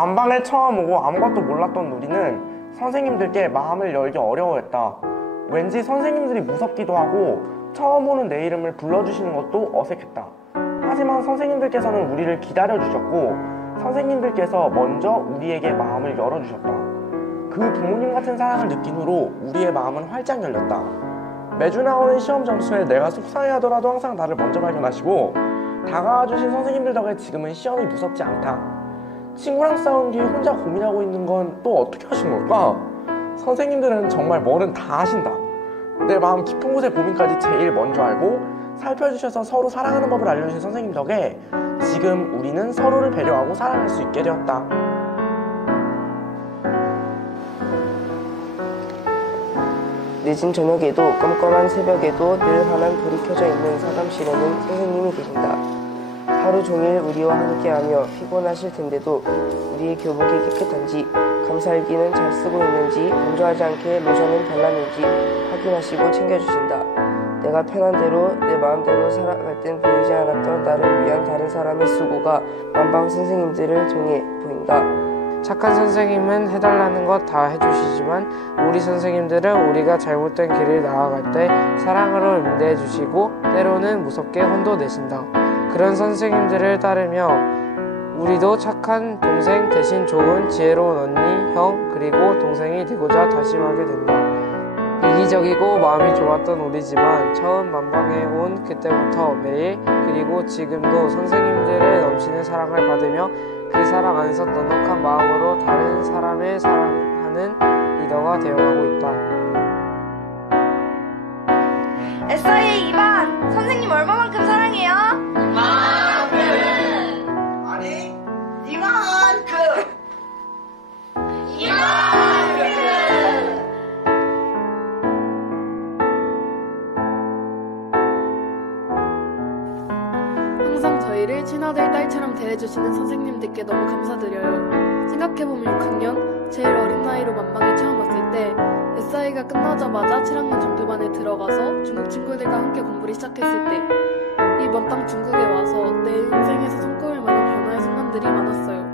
만방에 처음 오고 아무것도 몰랐던 우리는 선생님들께 마음을 열기 어려워했다. 왠지 선생님들이 무섭기도 하고 처음 오는 내 이름을 불러주시는 것도 어색했다. 하지만 선생님들께서는 우리를 기다려주셨고 선생님들께서 먼저 우리에게 마음을 열어주셨다. 그 부모님 같은 사랑을 느낀 후로 우리의 마음은 활짝 열렸다. 매주 나오는 시험 점수에 내가 속상해하더라도 항상 나를 먼저 발견하시고 다가와주신 선생님들 덕에 지금은 시험이 무섭지 않다. 친구랑 싸운 뒤에 혼자 고민하고 있는 건 또 어떻게 하신 걸까? 선생님들은 정말 뭐든 다 하신다. 내 마음 깊은 곳의 고민까지 제일 먼저 알고 살펴주셔서 서로 사랑하는 법을 알려주신 선생님 덕에 지금 우리는 서로를 배려하고 사랑할 수 있게 되었다. 늦은 저녁에도 깜깜한 새벽에도 늘 환한 불이 켜져 있는 사감실에는 선생님이 계신다. 하루 종일 우리와 함께하며 피곤하실 텐데도 우리의 교복이 깨끗한지 감살기는 잘 쓰고 있는지 건조하지 않게 로션은 발랐는지 확인하시고 챙겨주신다. 내가 편한 대로 내 마음대로 살아갈 땐 보이지 않았던 나를 위한 다른 사람의 수고가 만방 선생님들을 통해 보인다. 착한 선생님은 해달라는 것 다 해주시지만 우리 선생님들은 우리가 잘못된 길을 나아갈 때 사랑으로 인도해 주시고 때로는 무섭게 혼도 내신다. 그런 선생님들을 따르며 우리도 착한 동생 대신 좋은 지혜로운 언니, 형 그리고 동생이 되고자 다짐하게 된다. 이기적이고 마음이 좋았던 우리지만 처음 만방에 온 그때부터 매일 그리고 지금도 선생님들의 넘치는 사랑을 받으며 그 사랑 안에서 넉넉한 마음으로 다른 사람을 사랑하는 리더가 되어가고 있다. SIA 2반 선생님 얼마만큼 사랑해요? 이만큼! 아니 이만큼! 이만큼! 항상 저희를 친아들 딸처럼 대해주시는 선생님들께 너무 감사드려요. 생각해보면 6학년 제일 어린 나이로 만방에 처음 왔을 때 SI가 끝나자마자 7학년 정규반에 들어가서 중국 친구들과 함께 공부를 시작했을 때 이 먼땅 중국에 와서 내 인생에서 손꼽을 만한 변화의 순간들이 많았어요.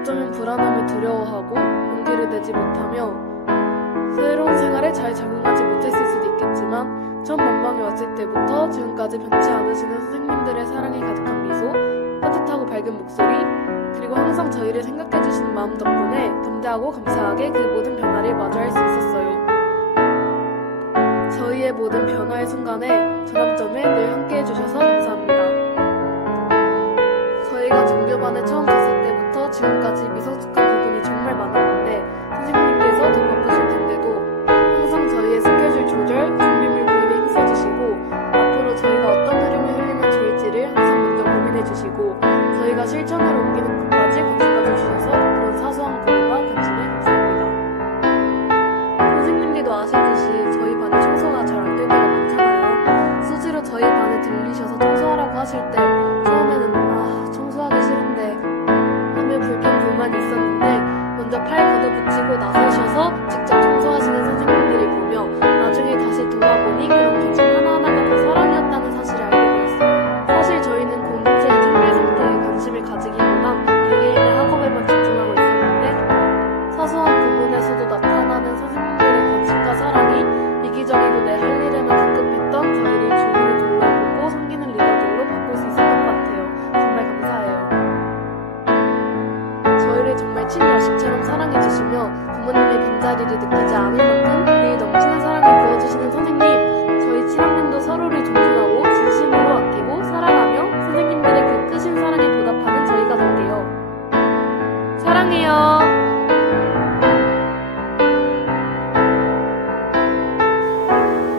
어쩌면 불안함을 두려워하고 용기를 내지 못하며 새로운 생활에 잘 적응하지 못했을 수도 있겠지만 처음 만방에 왔을 때부터 지금까지 변치 않으시는 선생님들의 사랑이 가득한 미소, 따뜻하고 밝은 목소리, 그리고 항상 저희를 생각해주시는 마음 덕분에 담대하고 감사하게 그 모든 변화를 마주할 수 있었어요. 저희의 모든 변화의 순간에 전환점에 늘 함께해 주셔서 감사합니다. 저희가 정규반에 처음 갔을 때부터 지금까지 미성숙한 부분이 정말 많았는데 선생님께서 더 바쁘실 텐데도 항상 저희의 스케줄 조절, 준비물 구입에 힘써주시고 앞으로 저희가 어떤 흐름을 흘리면 좋을지를 항상 먼저 고민해주시고 저희가 실천으로 옮기는 것까지 관심가져 주셔서 그런 사소한 고민과 관심에 감사합니다. 선생님들도 아시듯이 저희 반에 청소가 잘 안 될 때가 많잖아요. 수시로 저희 반에 들리셔서 청소하라고 하실 때 처음에는 청소하기 싫은데 하며 불평불만이 있었는데 먼저 팔 걷어붙이고 나서셔서 직접 청소하시는 선생님들을 보며 나중에 다시 돌아보니 그런 기준 하나하나가 다 사랑이었다는 사실을 알게 되었어요. 사실 저희는 공동체의 통일 상태에 관심을 가지기보단 개개인의 학업에만 집중하고 있었는데 사소한 부분에서도 나타나는 선생님들의 관심과 사랑이 이기적이고 내 할 일에만 급급했던 저희를 주위를 둘러보고 섬기는 리더들로 바꿀 수 있었던 것 같아요. 정말 감사해요. 저희를 정말 친자식처럼 사랑해주시며 부모님의 빈자리를 느끼지 않을 만큼 늘 넘치는 사랑을 부어주시는 선생님, 저희 7학년도 서로를 존중하고 진심으로 아끼고 사랑하며 선생님들의 그 크신 사랑에 보답하는 저희가 될게요. 사랑해요.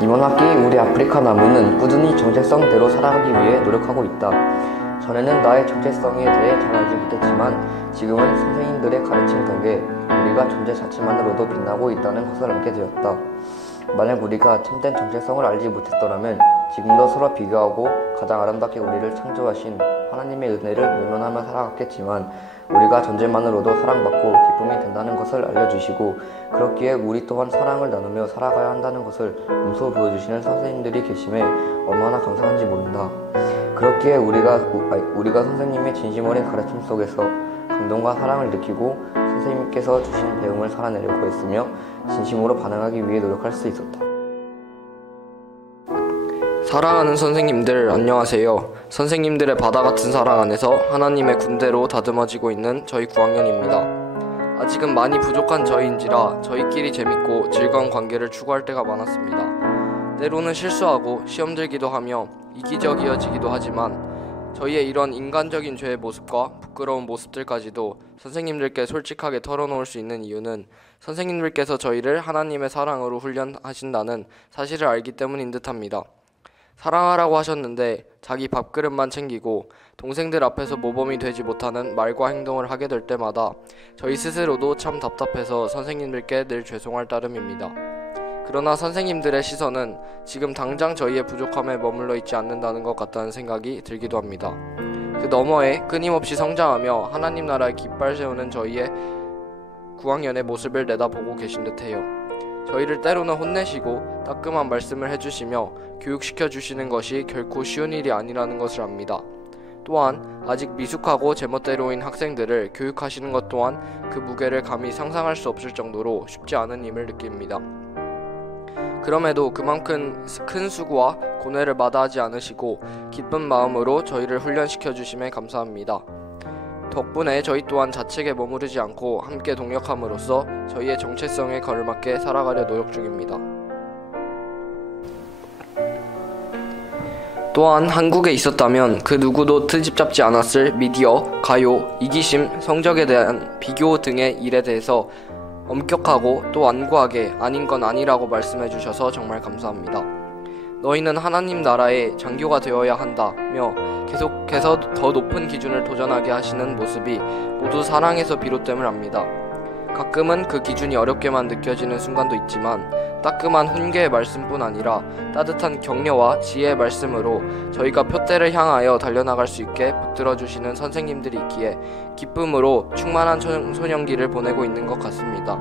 이번 학기 우리 아프리카 나무는 꾸준히 정체성대로 살아가기 위해 노력하고 있다. 전에는 나의 정체성에 대해 잘 알지 못했지만 지금은 선생님들의 가르침 덕에 우리가 존재 자체만으로도 빛나고 있다는 것을 알게 되었다. 만약 우리가 참된 정체성을 알지 못했더라면 지금도 서로 비교하고 가장 아름답게 우리를 창조하신 하나님의 은혜를 외면하며 살아갔겠지만 우리가 존재만으로도 사랑받고 기쁨이 된다는 것을 알려주시고 그렇기에 우리 또한 사랑을 나누며 살아가야 한다는 것을 몸소 보여주시는 선생님들이 계심에 얼마나 감사한지 모른다. 그렇기에 우리가 선생님의 진심 어린 가르침 속에서 감동과 사랑을 느끼고 선생님께서 주신 배움을 살아내려고 했으며 진심으로 반응하기 위해 노력할 수 있었다. 사랑하는 선생님들 안녕하세요. 선생님들의 바다 같은 사랑 안에서 하나님의 군대로 다듬어지고 있는 저희 9학년입니다. 아직은 많이 부족한 저희인지라 저희끼리 재밌고 즐거운 관계를 추구할 때가 많았습니다. 때로는 실수하고 시험 들기도 하며 이기적이어지기도 하지만 저희의 이런 인간적인 죄의 모습과 부끄러운 모습들까지도 선생님들께 솔직하게 털어놓을 수 있는 이유는 선생님들께서 저희를 하나님의 사랑으로 훈련하신다는 사실을 알기 때문인 듯합니다. 사랑하라고 하셨는데 자기 밥그릇만 챙기고 동생들 앞에서 모범이 되지 못하는 말과 행동을 하게 될 때마다 저희 스스로도 참 답답해서 선생님들께 늘 죄송할 따름입니다. 그러나 선생님들의 시선은 지금 당장 저희의 부족함에 머물러 있지 않는다는 것 같다는 생각이 들기도 합니다. 그 너머에 끊임없이 성장하며 하나님 나라의 깃발 세우는 저희의 9학년의 모습을 내다보고 계신 듯해요. 저희를 때로는 혼내시고 따끔한 말씀을 해주시며 교육시켜 주시는 것이 결코 쉬운 일이 아니라는 것을 압니다. 또한 아직 미숙하고 제멋대로인 학생들을 교육하시는 것 또한 그 무게를 감히 상상할 수 없을 정도로 쉽지 않은 힘을 느낍니다. 그럼에도 그만큼 큰 수고와 고뇌를 마다하지 않으시고 기쁜 마음으로 저희를 훈련시켜 주심에 감사합니다. 덕분에 저희 또한 자책에 머무르지 않고 함께 동역함으로써 저희의 정체성에 걸맞게 살아가려 노력 중입니다. 또한 한국에 있었다면 그 누구도 트집 잡지 않았을 미디어, 가요, 이기심, 성적에 대한 비교 등의 일에 대해서 엄격하고 또 완고하게 아닌 건 아니라고 말씀해 주셔서 정말 감사합니다. 너희는 하나님 나라의 장교가 되어야 한다며 계속해서 더 높은 기준을 도전하게 하시는 모습이 모두 사랑에서 비롯됨을 압니다. 가끔은 그 기준이 어렵게만 느껴지는 순간도 있지만 따끔한 훈계의 말씀뿐 아니라 따뜻한 격려와 지혜의 말씀으로 저희가 표대를 향하여 달려나갈 수 있게 붙들어 주시는 선생님들이 있기에 기쁨으로 충만한 청소년기를 보내고 있는 것 같습니다.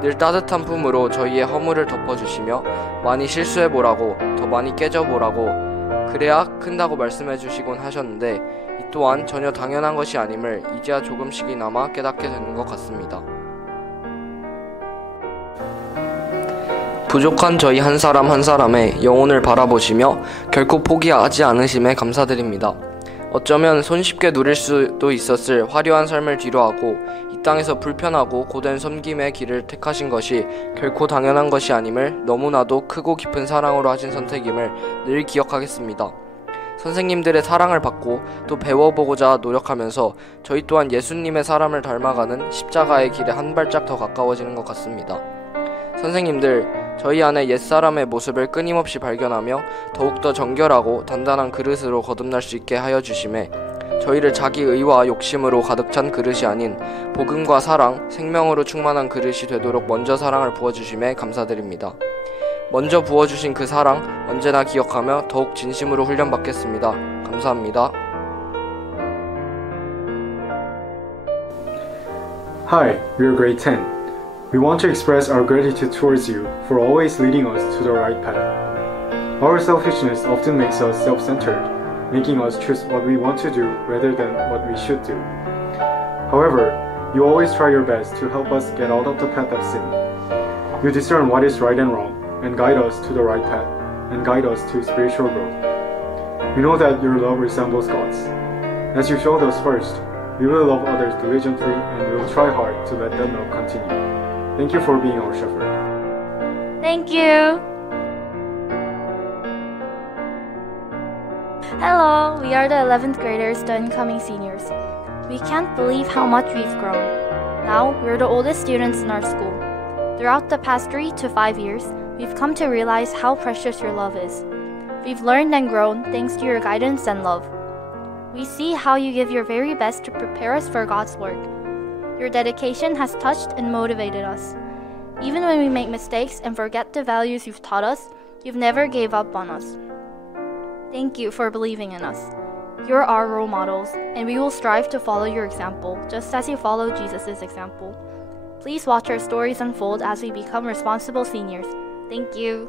늘 따뜻한 품으로 저희의 허물을 덮어주시며 많이 실수해보라고 더 많이 깨져보라고 그래야 큰다고 말씀해 주시곤 하셨는데 이 또한 전혀 당연한 것이 아님을 이제야 조금씩이나마 깨닫게 되는 것 같습니다. 부족한 저희 한 사람 한 사람의 영혼을 바라보시며 결코 포기하지 않으심에 감사드립니다. 어쩌면 손쉽게 누릴 수도 있었을 화려한 삶을 뒤로하고 이 땅에서 불편하고 고된 섬김의 길을 택하신 것이 결코 당연한 것이 아님을 너무나도 크고 깊은 사랑으로 하신 선택임을 늘 기억하겠습니다. 선생님들의 사랑을 받고 또 배워보고자 노력하면서 저희 또한 예수님의 사람을 닮아가는 십자가의 길에 한 발짝 더 가까워지는 것 같습니다. 선생님들, 저희 안에 옛사람의 모습을 끊임없이 발견하며 더욱더 정결하고 단단한 그릇으로 거듭날 수 있게 하여 주심에 저희를 자기 의와 욕심으로 가득 찬 그릇이 아닌 복음과 사랑, 생명으로 충만한 그릇이 되도록 먼저 사랑을 부어주심에 감사드립니다. 먼저 부어주신 그 사랑 언제나 기억하며 더욱 진심으로 훈련받겠습니다. 감사합니다. Hi, we're grade 10. We want to express our gratitude towards you for always leading us to the right path. Our selfishness often makes us self-centered, making us choose what we want to do rather than what we should do. However, you always try your best to help us get out of the path of sin. You discern what is right and wrong, and guide us to the right path, and guide us to spiritual growth. We know that your love resembles God's. As you showed us first, we will love others diligently and we will try hard to let that love continue. Thank you for being our shepherd. Thank you. Hello, we are the 11th graders, the incoming seniors. We can't believe how much we've grown. Now, we're the oldest students in our school. Throughout the past 3 to 5 years, we've come to realize how precious your love is. We've learned and grown thanks to your guidance and love. We see how you give your very best to prepare us for God's work. Your dedication has touched and motivated us. Even when we make mistakes and forget the values you've taught us, you've never gave up on us. Thank you for believing in us. You're our role models, and we will strive to follow your example, just as you followed Jesus' example. Please watch our stories unfold as we become responsible seniors. Thank you.